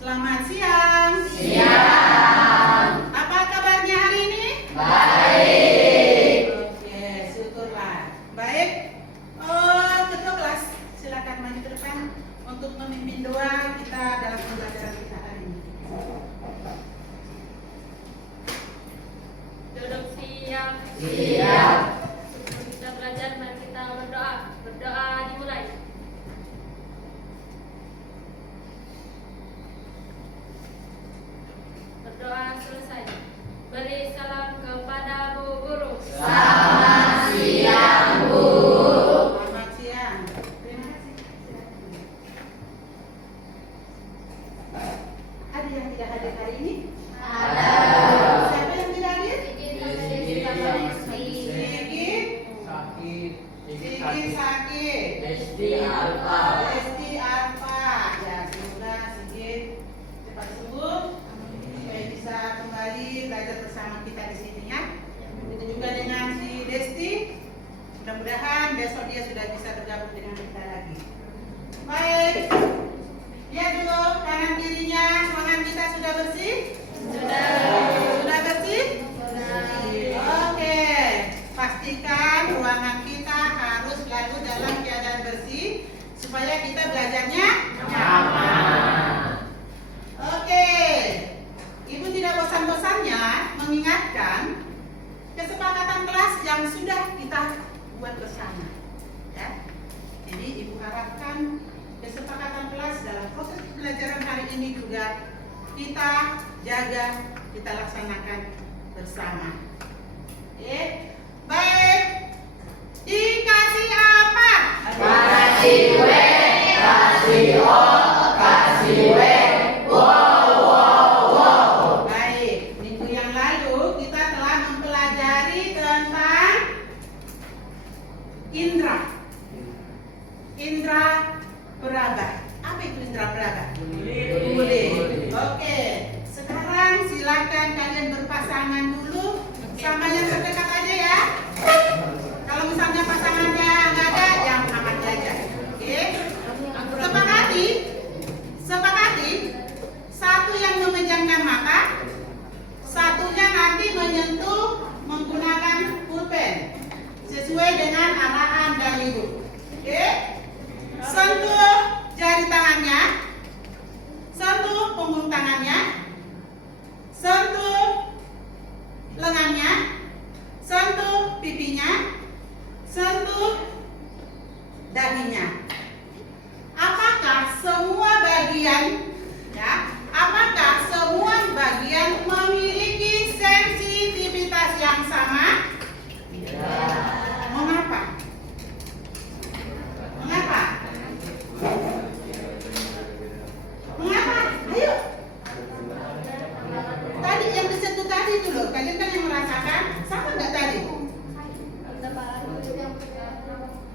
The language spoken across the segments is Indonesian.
Selamat siang. Siang. Apa kabarnya hari ini? Baik. Oke, syukurlah. Baik. Ketua kelas, silakan maju ke depan untuk memimpin doa kita dalam pembelajaran kita hari ini. Duduk siap. Siap. Sebelum kita belajar, mari kita berdoa. Berdoa dimulai. Berdoa selesai. Beri salam kepada Bu Guru. Selamat siang, Bu. Selamat siang. Terima kasih. Ada yang tidak hadir hari ini? Ada. Siapa yang tidak hadir? Sigit sakit. Desti Alfa. Desti Alfa. Ya, semoga Sigit cepat sembuh supaya bisa kembali belajar bersama kita di sini ya. Begitu juga dengan si Desti. Mudah-mudahan besok dia sudah bisa bergabung dengan kita lagi. Baik. Lihat dulu kanan kirinya, ruangan kita sudah bersih? Sudah. Sudah bersih? Oke. Pastikan ruangan kita harus selalu dalam keadaan bersih supaya kita belajarnya nyaman. Oke. Ibu tidak bosan-bosannya mengingatkan kesepakatan kelas yang sudah kita buat bersama. Ya. Jadi Ibu harapkan kesepakatan kelas dalam proses pembelajaran hari ini juga kita jaga, kita laksanakan bersama. Oke. Baik. Dikasih apa? Kasih W, kasih O, kasih W. Wow. Baik, minggu yang lalu kita telah mempelajari tentang indra. Indra peraba. Apa itu indra peraba? Kulit. Oke, sekarang silakan kalian berpasangan dulu sama yang terdekat aja ya. Kalau misalnya pasangannya nggak ada, yang aman aja. Oke. Sepakati. Satu yang memejamkan mata, satunya nanti menyentuh menggunakan pulpen sesuai dengan arahan dari Ibu. Oke? Sentuh jari tangannya, sentuh punggung tangannya, sentuh lengannya, sentuh pipinya, sentuh dahinya. Apakah semua bagian memiliki sensitivitas yang sama? Mengapa? Ayo. Tadi yang disentuh tadi itu loh, kalian kan yang merasakan, sama nggak tadi?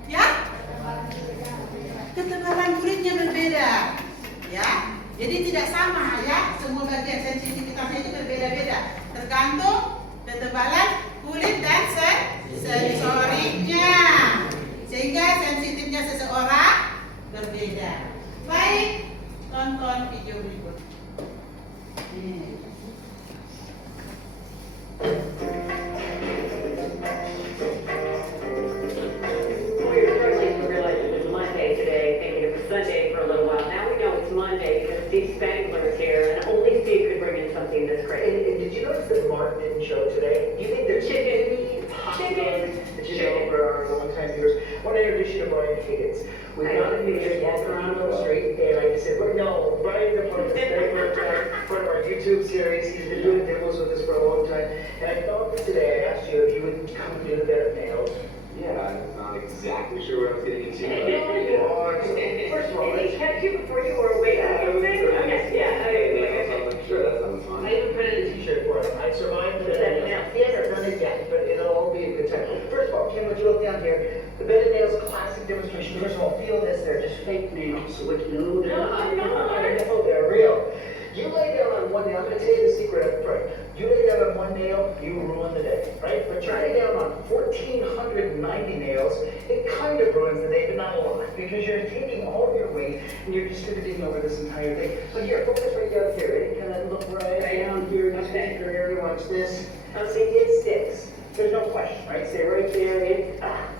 Ya? Ketebalan kulitnya berbeda, ya. Jadi tidak sama ya, semua bagian sensitivitasnya itu berbeda-beda, tergantung ketebalan kulit dan sensoriknya, sehingga sensitifnya seseorang berbeda. Baik, tonton video berikut. Ini. We're struggling to realize it was Monday today, thinking it was Sunday for a little while. Now we know it's Monday because Steve Spangler is here, and only Steve could bring in something this crazy. And did you notice that Martin didn't show today? Do you think there's Chicken. the show for our longtime viewers? I want to introduce you to Brian Higgins. We've I got know. him here walking around on the street, and like I said, but no, Brian's been part of this part of our YouTube series. He's been doing demos with us for a long time, and I thought that today I asked you if you would come do the better nails. Yeah, I'm not exactly sure what I was getting into. First of all, Did he catch you before you were awake or something? Okay, yeah. Sure, that sounds I fun. even put in a t-shirt for him. I survived the Bedded nails. He hasn't done it yet, but it'll all be a good time. First of all, Kim, would you look down here? The bedded nails classic demonstration. First of all, feel this. They're just fake nails. So what you know, they're real. You lay down on one nail. I'm going to tell you the secret up front. You lay down on one nail, you ruin the day, right? But you lay down on 1,490 nails, it kind of ruins the day, but not not a lot because you're taking all of your weight and you're distributing over this entire thing. But here, focus right down here. Ready? Kind of look right down here in this particular area. Watch this. Now see, it sticks. There's no question, right? Stay right there.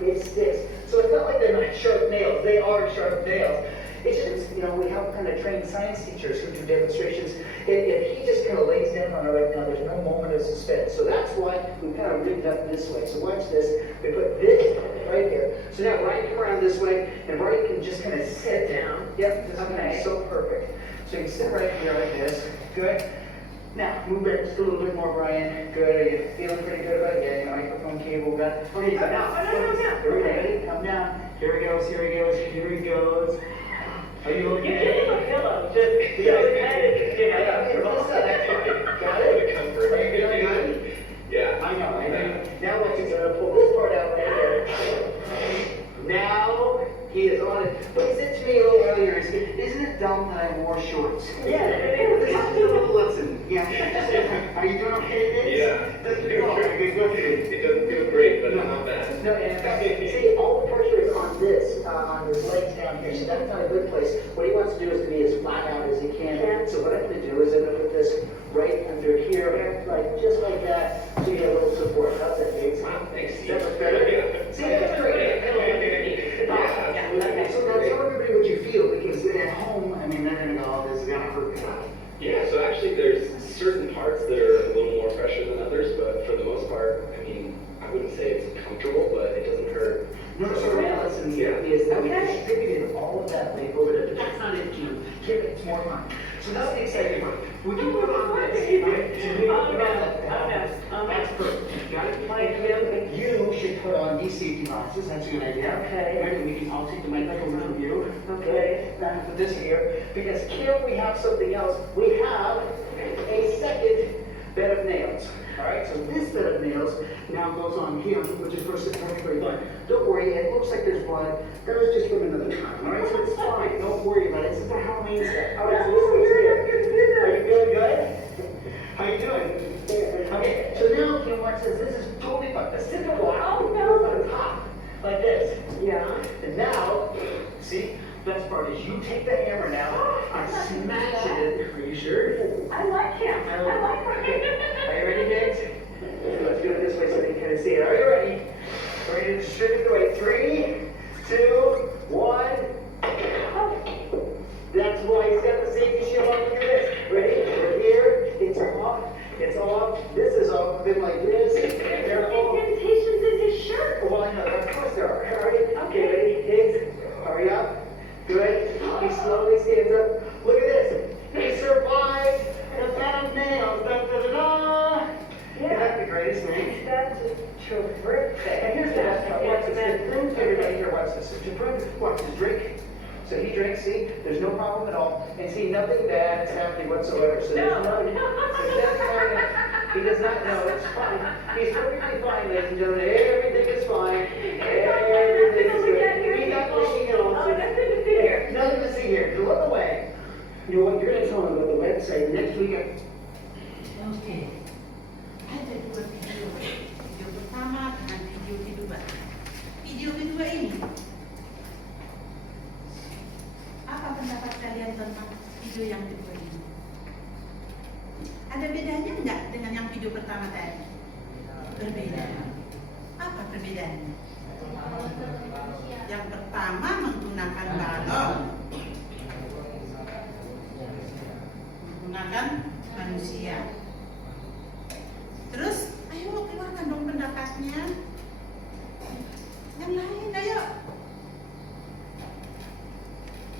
It sticks. So it's not like they're not sharp nails. They are sharp nails. It's just, you know, we have kind of trained science teachers who do demonstrations. If he just kind of lays down on it right now, there's no moment of suspense. So that's why we kind of rigged up this way. So watch this. We put this right here. So now Ryan come around this way, and Ryan can just kind of sit down. Yep, this is gonna be so perfect. So you can sit right here like this. Good. Now, move back just a little bit more, Brian. Good. Are you feeling pretty good about it? Yeah, your microphone cable got. Okay, come now. Here we go. Ready? Come down. Here he goes. Here he goes. Here he goes. Are you okay? You give him a pillow. Just Yeah. go ahead. Got it? Are you feeling good? Yeah. I know. Now let's just pull this part out right here. Now he is on it. But he said to me a little earlier, he said, isn't it dumb that I wore shorts? Yeah. This is just a little lesson. Yeah. Are you doing okay, Vince? Yeah. Doesn't feel good. It doesn't feel great, but it's not bad. No, and in fact, see, all the pressure is on his legs down here, so that's not a good place. What he wants to do is to be as flat out as he can. So what I'm going to do is I'm going to put this right under here, like just like that, so you have a little support. How's that, Vince? Wow, thanks. That looks better? See, that's great. So now tell everybody what you feel, because at home, I mean, they're going to go, oh, this is going to hurt me. Yeah, so actually there's certain parts that are a little more pressure than others, but for the most part, I mean, I wouldn't say it's comfortable, but it doesn't hurt. No, so the real lesson here is that we distributed all of that weight over there, but that's not it, Jim. Give it more fun. So that's the exciting part. When you put on this, right? So we put on that. That's perfect. Got it? Like him. You should put on these safety glasses. That's a good idea. Okay. Right, I'll take the microphone from you. Okay. Now put this here, because here we have something else. We have a second bed of nails. All right, so this bed of nails now goes on him, which is perfectly fine. Don't worry, it looks like there's blood. That was just from another time. All right, so it's fine. Don't worry about it. This is the Halloween set. All right, so this goes here. Are you feeling good? How you doing? Okay, so now Kim watch this. This is totally fun. The cinder block goes on top like this. Yeah. And now, see, best part is you take the hammer now and smash it. Are you sure? I like him. I like him. Are you ready, Diggs? Let's do it this way so they can kind of see it. Are you ready? Ready to distribute the weight? 3, 2, 1. That's why he's got the safety shield on. Look at this. Ready? We're here. It's off. It's off. This is off. Been like this. Careful. Indentations in his shirt. Well, I know. Of course there are. Hurry. Okay, ready? Diggs. Hurry up. Good. He slowly stands up. Look at this. He survived the Phantom Nails. Da, da, da, da. Isn't that the greatest thing? That's just terrific. And here's the best part. Watch this. To prove to everybody here, watch this. To prove, watch this. Drink. So he drinks, see? There's no problem at all. And see, nothing bad is happening whatsoever. So there's nothing happening. He does not know. It's fine. He's perfectly fine, ladies and gentlemen. Everything is fine. Everything is good. He's not looking at all. Oh, nothing to see here. Nothing to see here. You look away. You know what? You're going to tell him about the website next week. Oke, ada dua video. Video pertama dengan video kedua. Video kedua ini, apa pendapat kalian tentang video yang kedua ini? Ada bedanya enggak dengan yang video pertama tadi? Berbeda. Apa perbedaannya? Yang pertama menggunakan balon, menggunakan manusia. Terus, ayo keluarkan dong pendapatnya. Yang lain, ayo.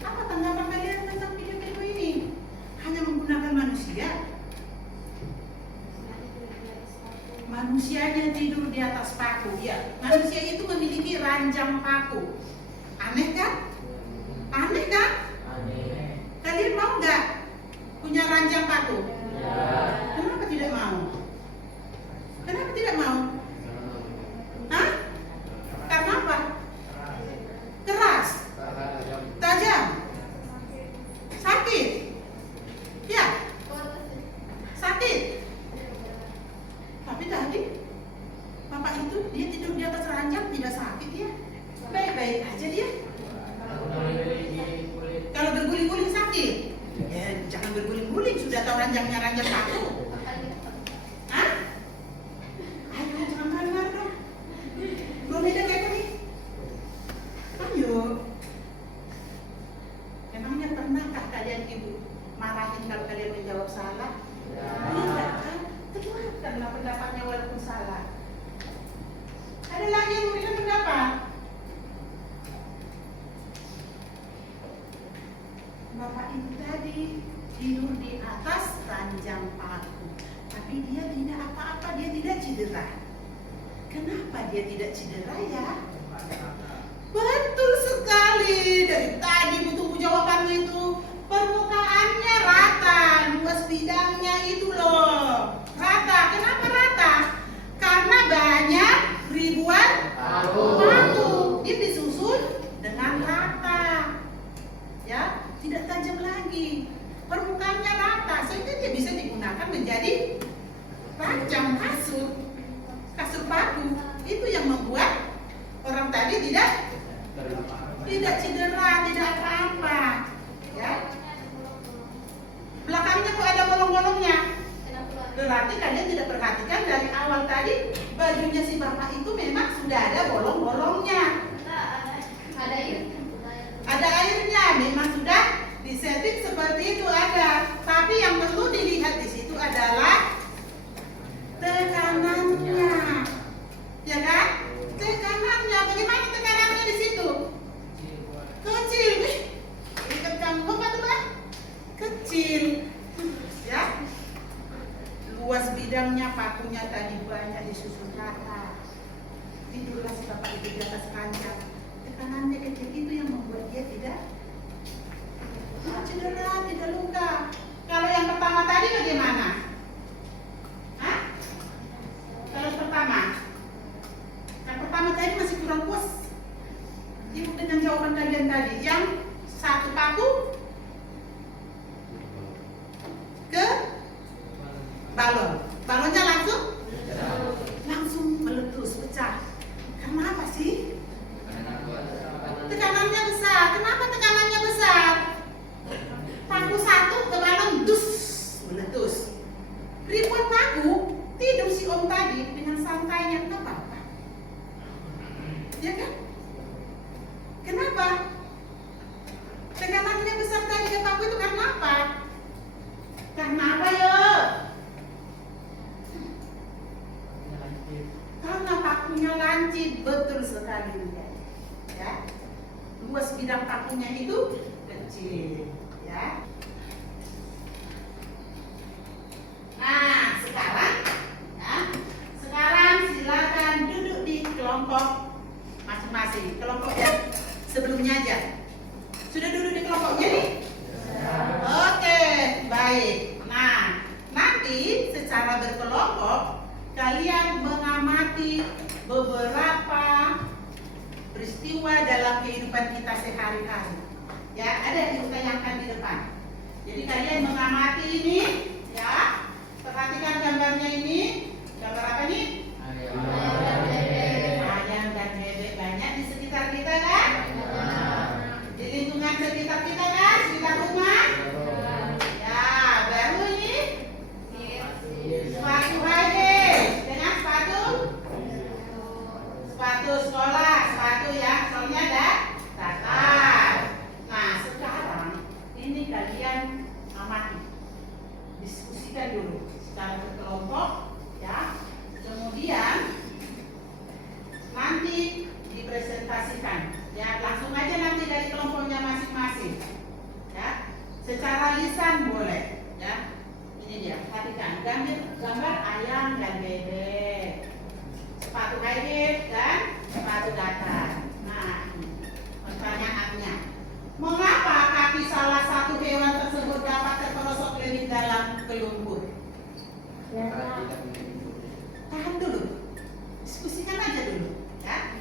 Apa tanggapan kalian tentang video kedua ini? Hanya menggunakan manusia? Manusianya tidur di atas paku. Ya, manusia itu memiliki ranjang paku. Aneh kan? Aneh kan? Kalian mau nggak punya ranjang paku? Kenapa tidak mau? Kenapa tidak mau? Hah? Karena apa? Keras? Tajam? Sakit? Ya? Sakit? Tapi tadi Bapak itu dia tidur di atas ranjang tidak sakit ya? Baik-baik aja dia. sudah tahu ranjangnya ranjang paku? Hah? Ayo jangan marah dong. Belum beda kayak gini. Ayo. Emangnya pernahkah kalian ibu marahin kalau kalian menjawab salah? Tidak kan? Keluarkanlah pendapatnya walaupun salah. Ada lagi yang memberikan pendapat? Bapak itu tadi tidur di atas ranjang paku, tapi dia tidak apa-apa, dia tidak cedera. Kenapa dia tidak cedera ya? Betul sekali, dari tadi butuh jawabanmu itu. Permukaannya rata, luas bidangnya itu loh rata. Kenapa rata? Karena banyak ribuan paku. Dia disusun dengan rata, ya, tidak tajam lagi. Permukaannya rata, sehingga dia bisa digunakan menjadi ranjang kasur paku. Itu yang membuat orang tadi tidak cedera, tidak apa-apa, ya. Belakangnya kok ada bolong-bolongnya? Berarti kalian tidak perhatikan dari awal tadi bajunya si bapak itu memang sudah ada bolong-bolongnya. Ada airnya, memang sudah disetting seperti itu ada. Tapi yang perlu dilihat di situ adalah tekanannya, ya kan? Tekanannya, bagaimana tekanannya di situ? Kecil, ini kencang apa tuh Pak? Kecil, ya. Luas bidangnya pakunya tadi banyak disusun rata. Tidurlah si bapak itu di atas ranjang. Tekanannya kecil itu yang membuat dia tidak cedera, tidak luka. Kalau yang pertama tadi bagaimana? Hah? Kalau yang pertama tadi masih kurang puas. Ibu dengan jawaban kalian tadi, yang satu paku ke balonnya langsung meletus, pecah. Kenapa sih? Tekanannya besar. Kenapa tekanannya besar? Paku satu ke balon, dus, meletus. Ribuan paku, tidur si om tadi dengan santainya, kenapa? Ya kan? Kenapa? Tekanannya besar tadi ke paku itu karena apa? Karena apa yo? Karena pakunya lancip, betul sekali ya. Luas bidang pakunya itu kecil, ya. Nah, sekarang silakan duduk di kelompok masing-masing. Kelompoknya sebelumnya aja. Sudah duduk di kelompoknya nih? Oke, baik. Nah, nanti secara berkelompok kalian mengamati beberapa peristiwa dalam kehidupan kita sehari-hari. Ya, ada yang ditayangkan di depan. Jadi kalian mengamati ini, ya. Perhatikan gambarnya ini. Gambar apa nih? Ayam dan bebek banyak di sekitar kita kan? Di lingkungan sekitar kita kan? Sekitar rumah? Ya, baru ini sepatu high dengan sepatu sekolah, sepatu yang soalnya ada datar. Nah, sekarang ini kalian amati, diskusikan dulu secara berkelompok, ya. Kemudian nanti dipresentasikan, ya. Langsung aja nanti dari kelompoknya masing-masing, ya. Secara lisan boleh, ya. Ini dia, perhatikan gambar ayam dan bebek, sepatu high dan sepatu datar. Nah, pertanyaannya, mengapa kaki salah satu hewan tersebut dapat terperosok lebih dalam ke lumpur? Tahan dulu, diskusikan aja dulu, ya.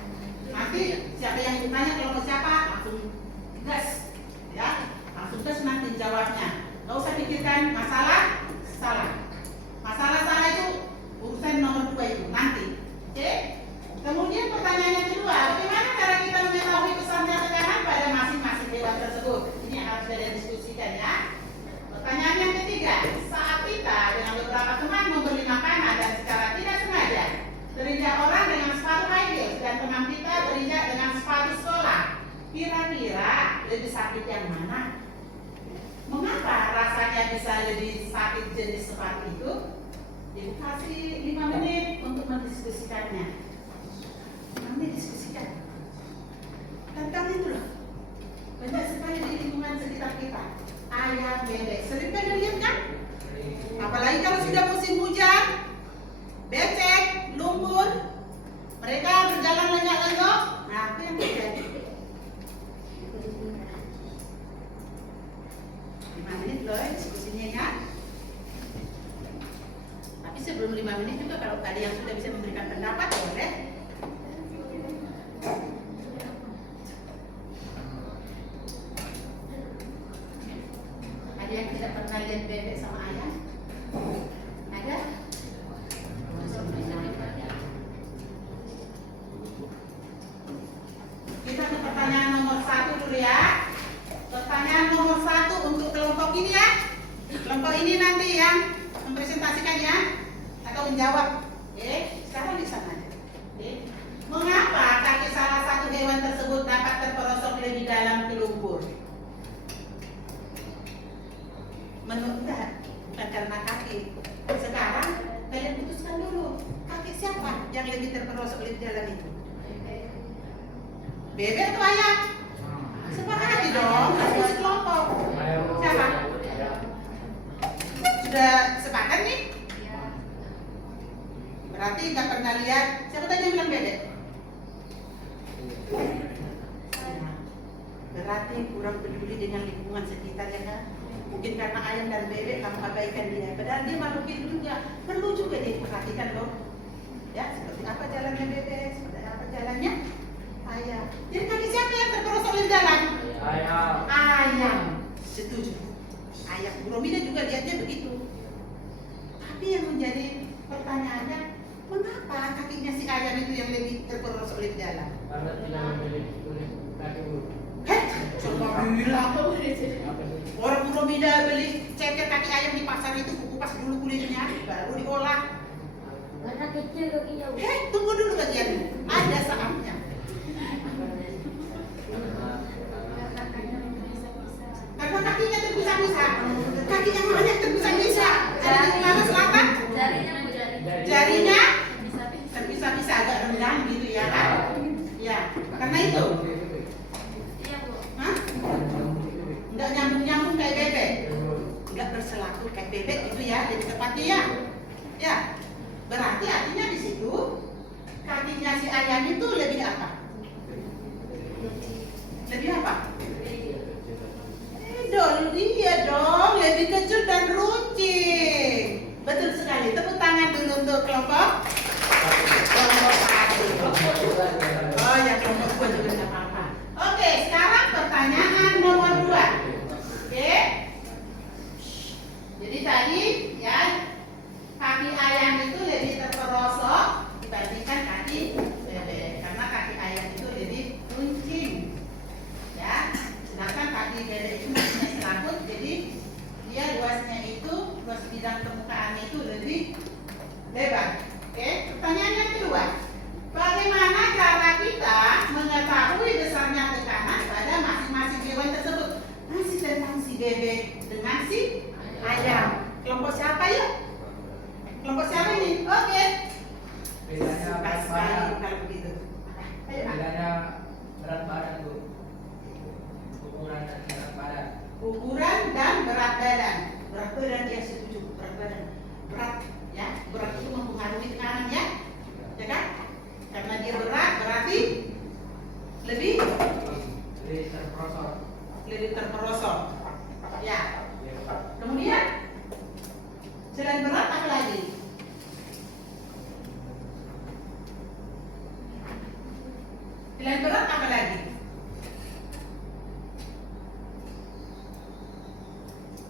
Nanti siapa yang ditanya, kalau siapa langsung gas, ya. Langsung gas nanti jawabnya. Gak usah pikirkan masalah salah. Masalah salah itu urusan nomor 2 itu nanti. Oke? Kemudian pertanyaan yang kedua, bagaimana cara kita mengetahui pesannya tekanan pada masing-masing hewan tersebut? Ini harus kita diskusikan, ya. Pertanyaan yang ketiga, bisa lebih sakit jenis seperti itu, ibu kasih 5 menit untuk mendiskusikannya. Nanti diskusikan tentang itu loh. Banyak sekali di lingkungan sekitar kita ayam, bebek. Sering kalian lihat kan? Apalagi kalau sudah musim hujan, becek, lumpur, mereka berjalan lenggak-lenggok. Nah, apa yang terjadi? 5 menit loh diskusinya ya. Tapi sebelum 5 menit juga kalau tadi yang sudah bisa memberikan pendapat boleh. Ada yang tidak pernah lihat bebek sama ayam? Ada? Kita ke pertanyaan nomor 1 dulu ya. Pertanyaan nomor 1 untuk kelompok ini ya. Kelompok ini nanti yang mempresentasikan ya atau menjawab. Sekarang di sana aja. Mengapa kaki salah satu hewan tersebut dapat terperosok lebih dalam ke lumpur? Menurut bukan karena kaki. Sekarang kalian putuskan dulu. Kaki siapa yang lebih terperosok lebih dalam itu? Bebek atau ayam? Sepakati dong, masih kelompok. Siapa? Sudah sepakat nih? Berarti nggak pernah lihat. Siapa tadi yang bilang bebek? Berarti kurang peduli dengan lingkungan sekitar ya kan? Mungkin karena ayam dan bebek kamu abaikan dia. Padahal dia makhluk hidup juga. Perlu juga diperhatikan loh. Ya, seperti apa jalannya bebek, seperti apa jalannya ayam. Jadi kaki siapa yang terperosok lebih dalam? Ayam. Ayam. Setuju. Ayam. Bu Romina juga lihatnya begitu. Tapi yang menjadi pertanyaannya, mengapa kakinya si ayam itu yang lebih terperosok lebih dalam? Karena tidak memiliki kulit kaki burung. Coba bilang. Orang Bu Romina beli ceker kaki ayam di pasar itu, kupas dulu kulitnya, baru diolah. Karena kecil kakinya. Tunggu dulu bagian ada saatnya. Karena kakinya terpisah-pisah. Kaki yang mana yang terpisah-pisah? Ada di mana selatan? Jarinya terpisah-pisah agak rendah gitu ya kan? Ya, karena itu. Iya, Bu. Hah? Enggak nyambung-nyambung kayak bebek. Enggak berselaku kayak bebek gitu ya, jadi tepatnya ya. Ya. Berarti artinya di situ kakinya si ayam itu lebih apa? Lebih apa? Iya dong, lebih kecil dan runcing. Betul sekali. Tepuk tangan dulu untuk kelompok 1. Oh ya, kelompok 2 juga tidak apa-apa. Oke, sekarang pertanyaan nomor 2. Oke. Jadi tadi ya, kaki ayam itu lebih terperosok dibandingkan kaki bebek karena kaki ayam itu lebih runcing. Ya, sedangkan kaki bebek itu masih selaput, jadi dia luas bidang permukaannya itu lebih lebar. Oke, pertanyaan yang kedua. Bagaimana cara kita mengetahui besarnya tekanan pada masing-masing hewan tersebut? Masih tentang si bebek dengan si ayam. Kelompok siapa ya? Kelompok siapa ini? Oke. Bedanya Suka berat sekali badan. kalau begitu. Ayo, Pak. Bedanya berat badan tuh. Ukuran dan berat badan. Ukuran dan berat badan. Berat badan dia setuju. Berat badan. Berat ya. Berat itu mempengaruhi tekanan ya. Ya kan? Karena dia berat berarti lebih terperosok. Ya. Kemudian selain berat apa lagi? Selain berat apa lagi?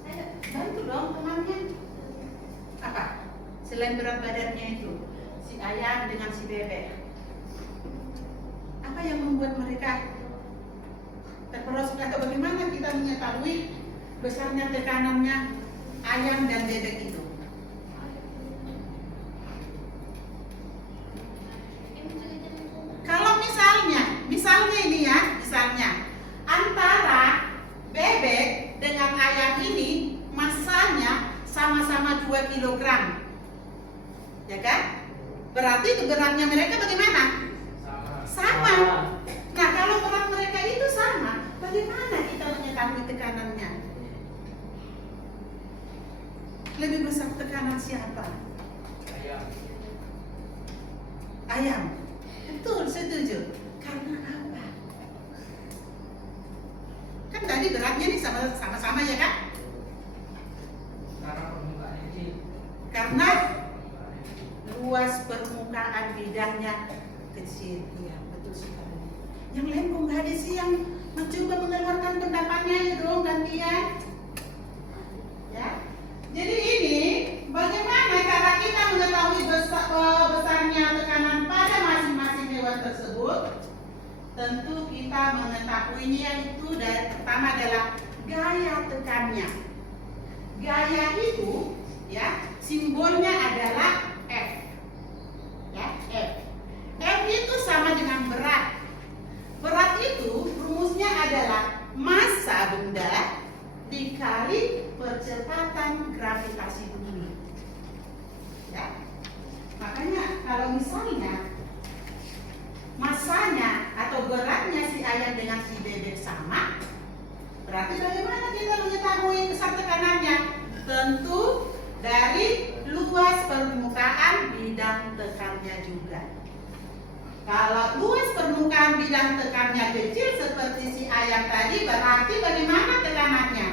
Ayo, bantu dong temannya. Apa? Selain berat badannya itu, si ayam dengan si bebek. Apa yang membuat mereka terperosok atau bagaimana kita mengetahui besarnya tekanannya ayam dan bebek itu? Kalau misalnya ini ya, misalnya antara bebek dengan ayam ini masanya kilogram. Ya kan? Berarti beratnya mereka bagaimana? Sama. Nah, kalau berat mereka itu sama, bagaimana kita mengetahui tekanannya? Lebih besar tekanan siapa? Ayam. Betul, setuju. Karena apa? Kan tadi beratnya nih sama-sama ya kan? Karena permukaan kecil. Karena luas permukaan bidangnya kecil. Iya, betul sekali. Yang lain kok nggak ada sih yang mencoba mengeluarkan pendapatnya ya dong gantian. Ya. Jadi ini bagaimana cara kita mengetahui besarnya tekanan pada masing-masing hewan tersebut? Tentu kita mengetahuinya itu dari pertama adalah gaya tekannya. Gaya itu ya simbolnya adalah F. Ya, F. F itu sama dengan berat. Berat itu rumusnya adalah massa benda dikali percepatan gravitasi bumi. Ya. Makanya kalau misalnya masanya atau beratnya si ayam dengan si bebek sama, berarti bagaimana kita mengetahui besar tekanannya? Tentu dari luas permukaan bidang tekannya juga. Kalau luas permukaan bidang tekannya kecil seperti si ayam tadi, berarti bagaimana tekanannya?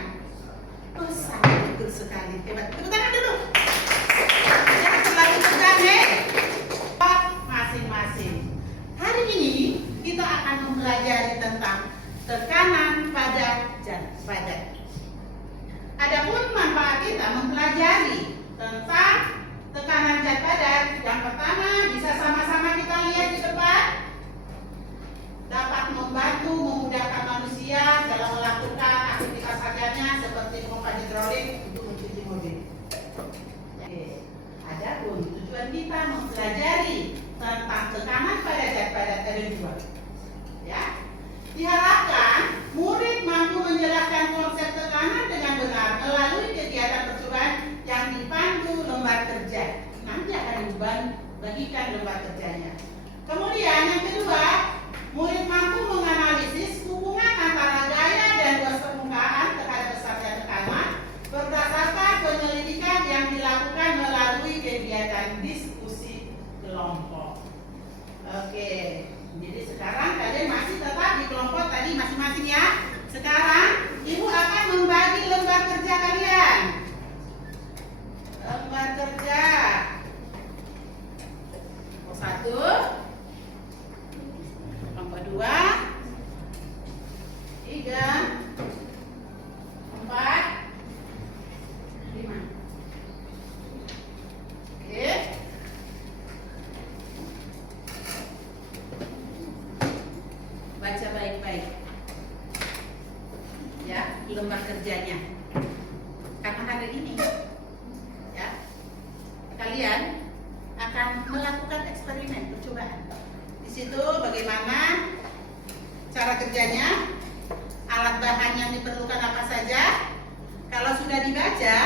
Besar, betul sekali. Hebat. Tepuk tangan dulu. Jangan terlalu tegang ya. Masing-masing. Hari ini kita akan mempelajari tentang tekanan pada zat padat. Adapun manfaat kita mempelajari tentang tekanan zat padat, yang pertama bisa sama-sama kita lihat di depan, dapat membantu memudahkan manusia dalam melakukan aktivitas hariannya seperti pompa hidrolik untuk mencuci mobil. Adapun tujuan kita mempelajari tentang tekanan pada zat padat ada dua. Ya, diharapkan murid mampu menjelaskan konsep tekanan dengan benar melalui kegiatan percobaan yang dipandu lembar kerja. Nanti akan dibagikan lembar kerjanya. Kemudian yang kedua, murid mampu menganalisis hubungan antara gaya dan luas permukaan terhadap besarnya tekanan berdasarkan penyelidikan yang dilakukan melalui kegiatan diskusi kelompok. Oke, jadi sekarang kalian masih tetap di kelompok tadi masing-masing ya. Sekarang ibu akan membagi lembar kerja kalian. Lembar kerja. Satu, kelompok dua, tiga, empat, lima. Oke. Baca baik-baik ya lembar kerjanya, karena hari ini ya kalian akan melakukan eksperimen percobaan. Di situ bagaimana cara kerjanya, alat bahan yang diperlukan apa saja. Kalau sudah dibaca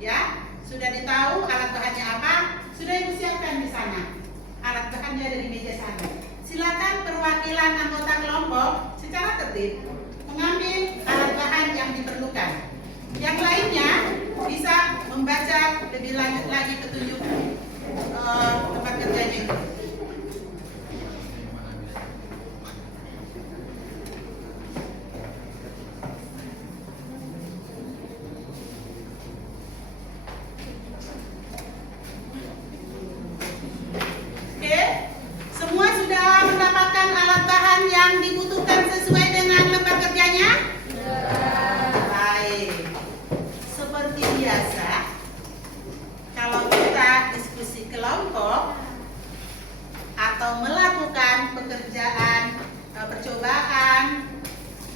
ya, sudah ditahu alat bahannya apa, sudah ibu siapkan di sana. Alat bahannya ada di meja sana. Silakan perwakilan anggota kelompok secara tertib mengambil alat bahan yang diperlukan. Yang lainnya bisa membaca lebih lanjut lagi petunjuk tempat kerjanya itu. Oke, semua sudah mendapatkan alat bahan yang dibutuhkan sesuai dengan lembar kerjanya? Baik. Seperti biasa, kalau kita diskusi kelompok atau melakukan pekerjaan percobaan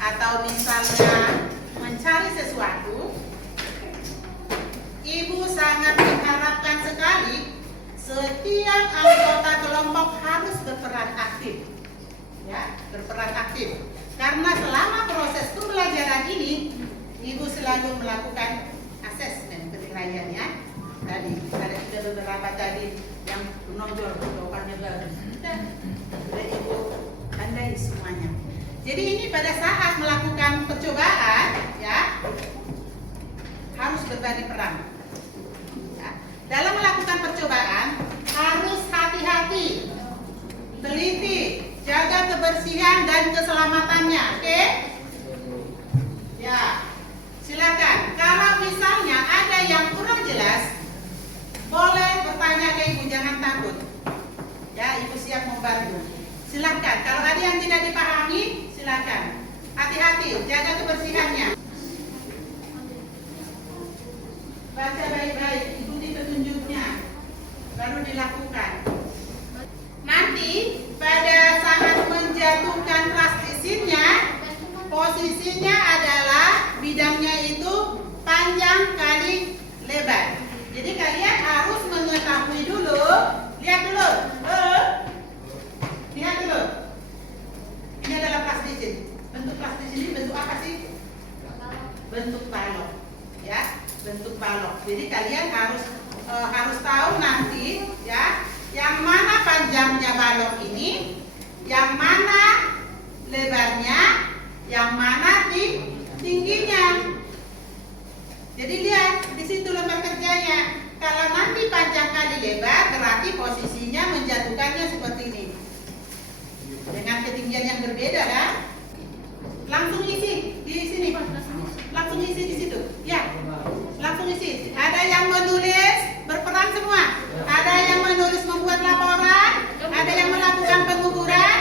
atau misalnya mencari sesuatu, ibu sangat mengharapkan sekali setiap anggota kelompok harus berperan aktif, ya, berperan aktif. Karena selama proses pembelajaran ini, ibu selalu melakukan asesmen penilaiannya tadi. menonjol jawabannya bagus. Sudah Ibu tandai semuanya. Jadi ini pada saat melakukan percobaan ya harus berbagi peran. Ya. Dalam melakukan percobaan harus hati-hati, teliti, jaga kebersihan dan keselamatannya. Oke? Ya. Silakan. Kalau misalnya ada yang kurang jelas, boleh bertanya ke Ibu, jangan takut. Ya, Ibu siap membantu. Silakan. Kalau ada yang tidak dipahami, silakan. Hati-hati, jaga kebersihannya. Baca baik-baik, ikuti petunjuknya, baru dilakukan. Nanti pada saat menjatuhkan plastisinnya, posisinya adalah bidangnya itu panjang kali lebar. Jadi kalian harus mengetahui dulu, lihat dulu, lihat dulu. Ini adalah plastisin. Bentuk plastisin ini bentuk apa sih? Bentuk balok, ya, bentuk balok. Jadi kalian harus tahu nanti, ya, yang mana panjangnya balok ini, yang mana lebarnya, yang mana tingginya. Jadi lihat di situ lembar kerjanya. Kalau nanti panjang kali lebar, berarti posisinya menjatuhkannya seperti ini. Dengan ketinggian yang berbeda, kan? Langsung isi di sini, langsung isi di situ. Ya, langsung isi. Ada yang menulis, berperan semua. Ada yang menulis membuat laporan, ada yang melakukan pengukuran.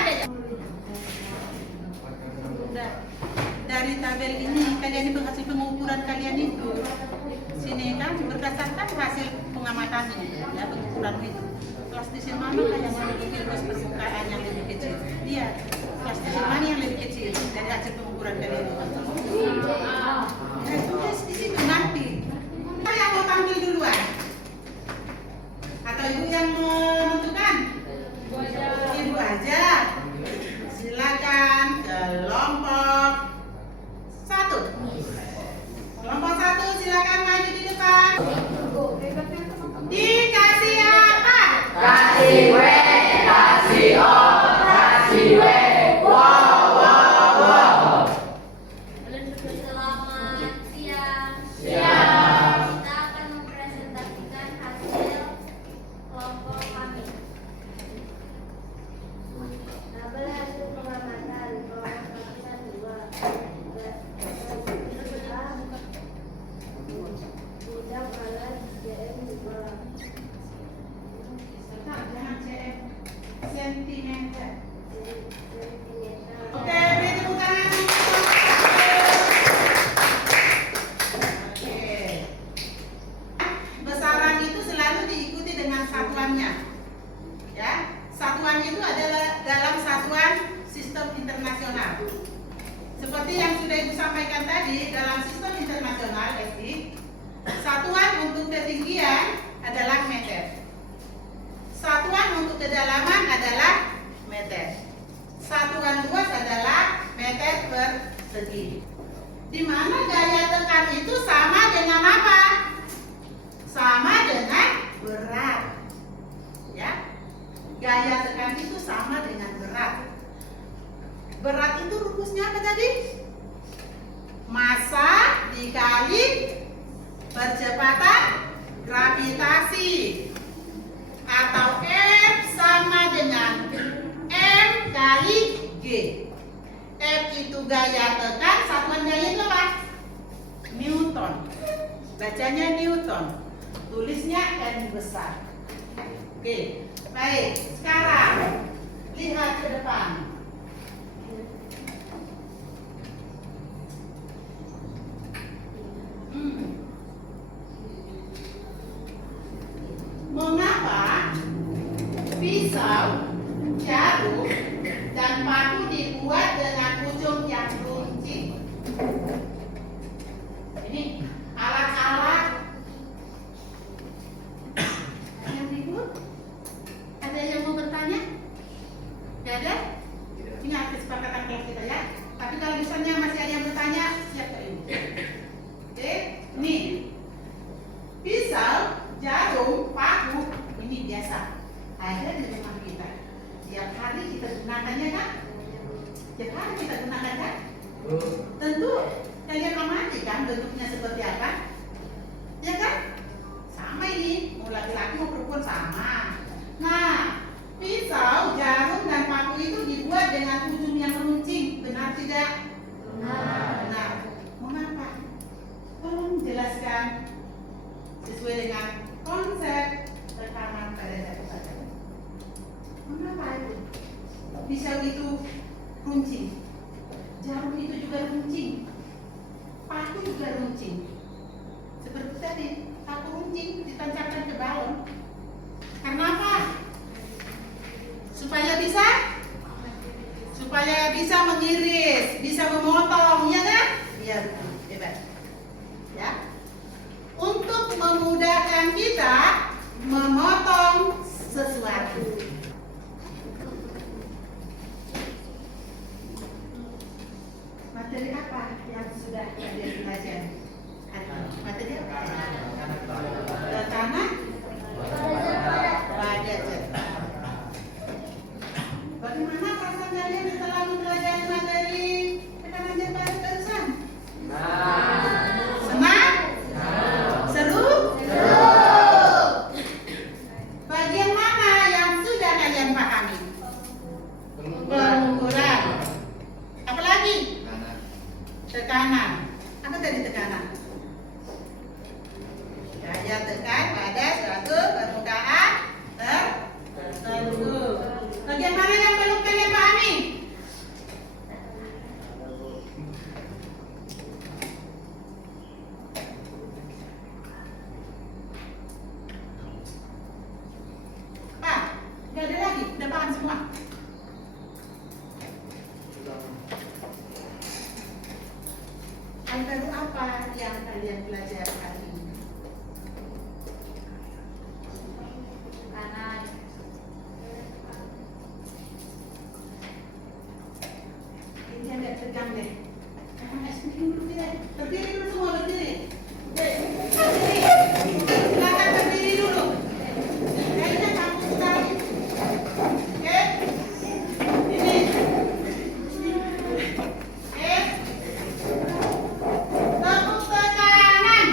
Dari tabel ini kalian itu hasil pengukuran kalian itu. Sini kan berdasarkan hasil pengamatan ya, pengukuran itu. Plastisin mana yang memiliki luas permukaan yang lebih kecil? Iya, plastisin mana yang lebih kecil dari hasil pengukuran kalian itu. Tulis di situ nanti. Siapa yang mau tampil duluan? Atau Ibu yang menentukan? Ibu aja. Silakan kelompok 1. Kelompok 1 silakan maju di depan. Dikasih apa? Kasih W, kasih O, kasih W. Wow, wow, wow. Selamat siang. Siang. Kita akan mempresentasikan hasil kelompok kami. Tabel hasil pengamatan kelompok 2 bidang alat JM2. Jangan CM sentimeter. Sentimeter. Oke, beri tepuk tangan. Oke. Besaran itu selalu diikuti dengan satuannya. Ya, satuan itu adalah dalam satuan sistem internasional. Seperti yang sudah Ibu sampaikan tadi, dalam sistem internasional SD, satuan untuk ketinggian adalah meter. Satuan untuk kedalaman adalah meter. Satuan luas adalah meter persegi. Di mana gaya tekan itu sama dengan apa? Sama dengan berat. Ya. Gaya tekan itu sama dengan berat. Berat itu rumusnya apa tadi? Massa dikali percepatan gravitasi. Atau F sama dengan M kali G. F itu gaya tekan, satuan gaya itu apa? Newton. Bacanya Newton. Tulisnya N besar. Oke, baik. Sekarang lihat ke depan. Mengapa pisau, jarum, dan paku dibuat dengan ujung yang runcing? Ini alat-alat yang ribut. Ada yang mau bertanya? Tidak ada? Ingat kesepakatan kelas kita ya. Tapi kalau misalnya masih ada yang bertanya, siap ke Ibu. Oke, nih pisau, jarum, paku, ini biasa. Nah, kan bentuknya seperti apa? Ya kan? Sama ini, mau laki-laki mau perempuan sama. Nah, pisau, jarum, dan paku itu dibuat dengan ujung yang meruncing, benar tidak? Benar. Mengapa? Tolong jelaskan sesuai dengan konsep tekanan pada satu pada. Mengapa itu? Pisau itu runcing, jarum itu juga runcing, paku juga runcing. Seperti tadi, paku runcing ditancapkan ke balon. Karena apa? Supaya bisa mengiris, bisa memotong, ya kan? Iya, hebat. Ya. Untuk memudahkan kita memotong sesuatu. Materi apa yang sudah kalian pelajari? Materi apa? Tekanan pada zat. Bagaimana perasaan kalian setelah mempelajari materi tekanan zat pada barusan? Senang? Seru? Bagian mana yang sudah kalian pahami? Pengukuran. Apa lagi? Tekanan. Apa tadi tekanan? Daya tekan pada suatu permukaan tertentu. Bagian mana yang belum kalian pahami? Pak, nggak ada lagi, udah paham semua. Hal baru apa yang kalian pelajari hari ini? Kanan. Ini agak tegang deh. Berdiri dulu semua, berdiri. Silakan berdiri dulu. Kayaknya kamu sekali. Oke? Ini. Tepuk tekanan.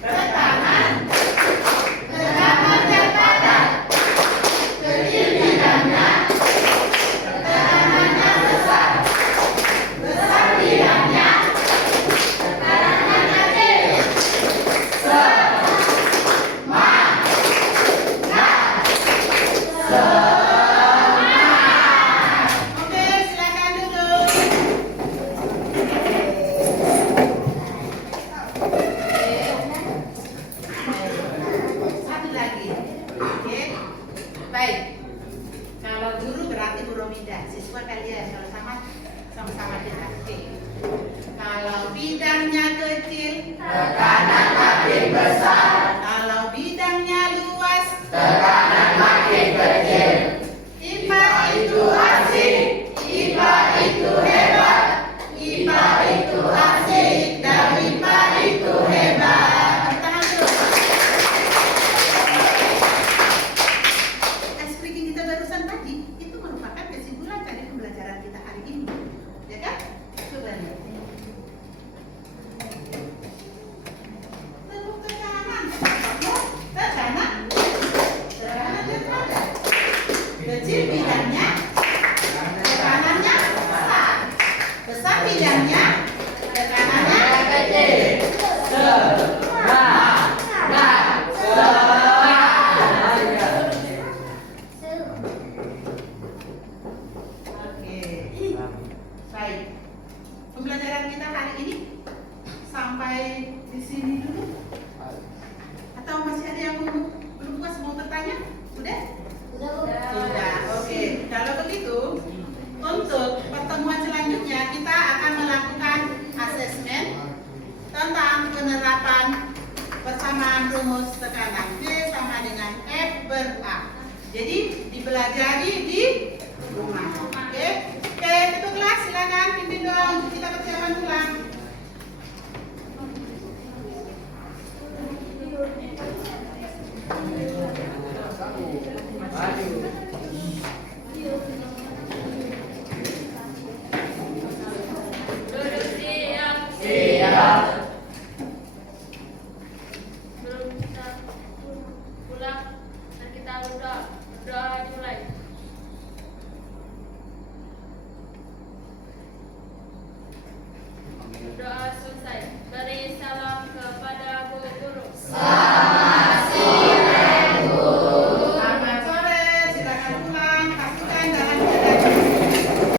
Tekanan. Tekanan yang padat. Kecil bidangnya. Tekanannya besar. Besar bidangnya. Tekanannya kecil. Oke, silakan duduk. Satu lagi. Oke. Baik. Kalau guru berarti Bu Romida. Siswa kalian kalau sama-sama kita. Oke. Kalau bidangnya kecil, Tekanan makin besar, kalau bidangnya luas, tekanan makin kecil. IPA Itu asik, IPA itu hebat, IPA itu asik, dan IPA itu hebat. Tangan dulu. Speaking kita barusan tadi itu merupakan kesimpulan dari pembelajaran kita hari ini, ya kan? Coba lihat. Tepuk tekanan. Tekanan. Tekanan yang padat. Kecil bidangnya. Tekanannya besar. Besar bidangnya. Tekanannya Kecil, Oke. Baik. Pembelajaran kita hari ini sampai di sini dulu. Atau masih ada yang belum puas mau bertanya? Sudah? Sudah. Oke. Kalau begitu, untuk pertemuan selanjutnya kita akan melakukan asesmen tentang penerapan persamaan rumus tekanan V sama dengan F ber A. Jadi dipelajari di rumah. Oke. Oke, itu kelas silakan pimpin dong kita persiapan pulang.